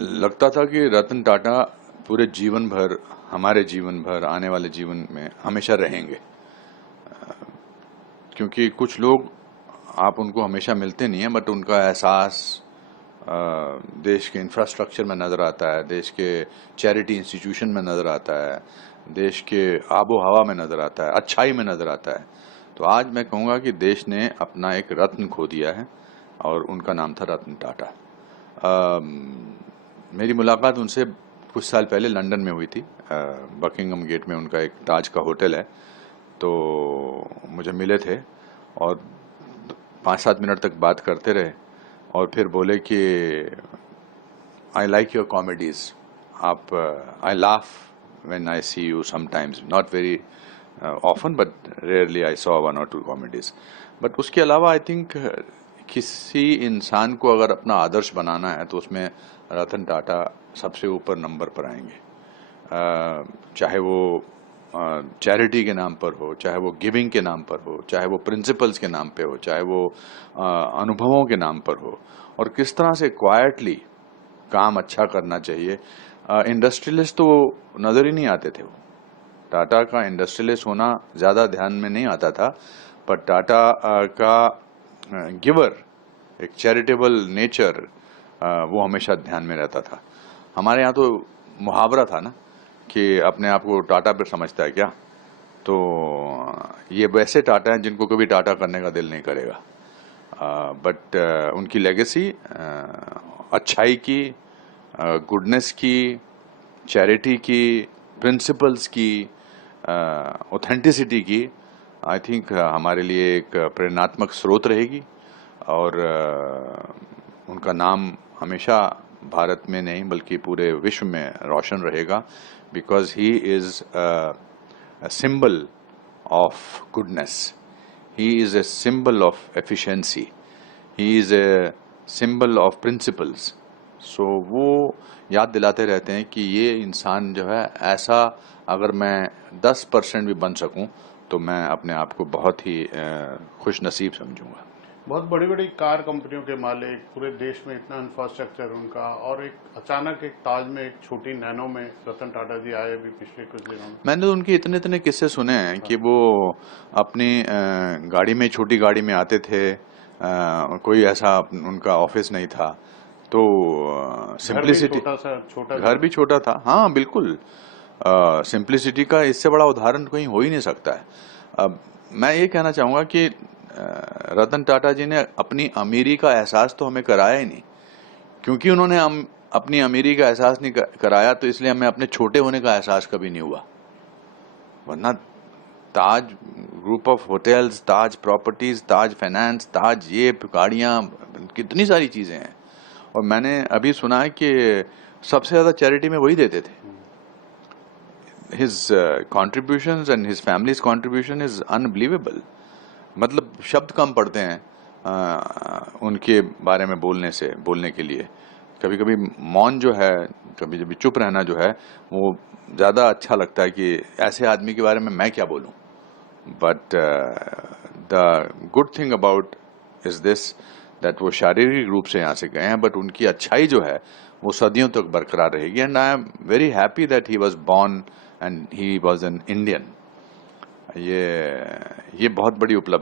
लगता था कि रतन टाटा पूरे जीवन भर, हमारे जीवन भर, आने वाले जीवन में हमेशा रहेंगे, क्योंकि कुछ लोग आप उनको हमेशा मिलते नहीं हैं, बट उनका एहसास देश के इंफ्रास्ट्रक्चर में नज़र आता है, देश के चैरिटी इंस्टीट्यूशन में नज़र आता है, देश के आबो हवा में नज़र आता है, अच्छाई में नज़र आता है। तो आज मैं कहूँगा कि देश ने अपना एक रत्न खो दिया है और उनका नाम था रतन टाटा। मेरी मुलाकात उनसे कुछ साल पहले लंदन में हुई थी। बकिंगम गेट में उनका एक ताज का होटल है, तो मुझे मिले थे और 5-7 मिनट तक बात करते रहे और फिर बोले कि आई लाइक योर कॉमेडीज़, आप I laugh when I see you sometimes, not very often but rarely I saw 1 or 2 comedies. But उसके अलावा आई थिंक किसी इंसान को अगर अपना आदर्श बनाना है तो उसमें रतन टाटा सबसे ऊपर नंबर पर आएंगे। चाहे वो चैरिटी के नाम पर हो, चाहे वो गिविंग के नाम पर हो, चाहे वो प्रिंसिपल्स के नाम पे हो, चाहे वो अनुभवों के नाम पर हो, और किस तरह से क्वाइटली काम अच्छा करना चाहिए। इंडस्ट्रियलिस्ट तो नज़र ही नहीं आते थे। वो टाटा का इंडस्ट्रियलिस्ट होना ज़्यादा ध्यान में नहीं आता था, पर टाटा का गिवर, एक चैरिटेबल नेचर, वो हमेशा ध्यान में रहता था। हमारे यहाँ तो मुहावरा था ना कि अपने आप को टाटा पर समझता है क्या, तो ये वैसे टाटा हैं जिनको कभी टाटा करने का दिल नहीं करेगा। बट उनकी लेगेसी अच्छाई की, गुडनेस की, चैरिटी की, प्रिंसिपल्स की, ऑथेंटिसिटी की, आई थिंक हमारे लिए एक प्रेरणात्मक स्रोत रहेगी। और उनका नाम हमेशा भारत में नहीं बल्कि पूरे विश्व में रोशन रहेगा, because he is a symbol of goodness. He is a symbol of efficiency. He is a symbol of principles. So वो याद दिलाते रहते हैं कि ये इंसान जो है ऐसा, अगर मैं 10% भी बन सकूं तो मैं अपने आप को बहुत ही खुश नसीब समझूंगा। बहुत बड़ी बड़ी कार कंपनियों के मालिक, पूरे देश में इतना इंफ्रास्ट्रक्चर उनका, और एक अचानक एक ताज में एक छोटी नैनो में रतन टाटा जी आए अभी पिछले कुछ दिनों में। मैंने तो उनके इतने इतने किस्से सुने हैं कि वो अपनी गाड़ी में, छोटी गाड़ी में आते थे, कोई ऐसा उनका ऑफिस नहीं था, तो सिंप्लिसिटी, छोटा घर भी छोटा था। हाँ बिल्कुल, सिंप्लिसिटी का इससे बड़ा उदाहरण कहीं हो ही नहीं सकता है। अब मैं ये कहना चाहूँगा कि रतन टाटा जी ने अपनी अमीरी का एहसास तो हमें कराया ही नहीं, क्योंकि उन्होंने अपनी अमीरी का एहसास नहीं कराया, तो इसलिए हमें अपने छोटे होने का एहसास कभी नहीं हुआ। वरना Taj group of hotels, Taj properties, Taj finance, Taj ये गाड़ियाँ, कितनी सारी चीज़ें हैं। और मैंने अभी सुना है कि सबसे ज़्यादा चैरिटी में वही देते थे। His contributions and his family's contribution is unbelievable. मतलब शब्द कम पड़ते हैं उनके बारे में बोलने के लिए। कभी कभी मौन जो है, कभी कभी चुप रहना जो है, वो ज़्यादा अच्छा लगता है कि ऐसे आदमी के बारे में मैं क्या बोलूं। But the good thing about is this, that वो शारीरिक रूप से यहाँ से गए हैं, बट उनकी अच्छाई जो है वो सदियों तक बरकरार रहेगी। And I am very happy that he was born and he was an Indian. ये बहुत बड़ी उपलब्धि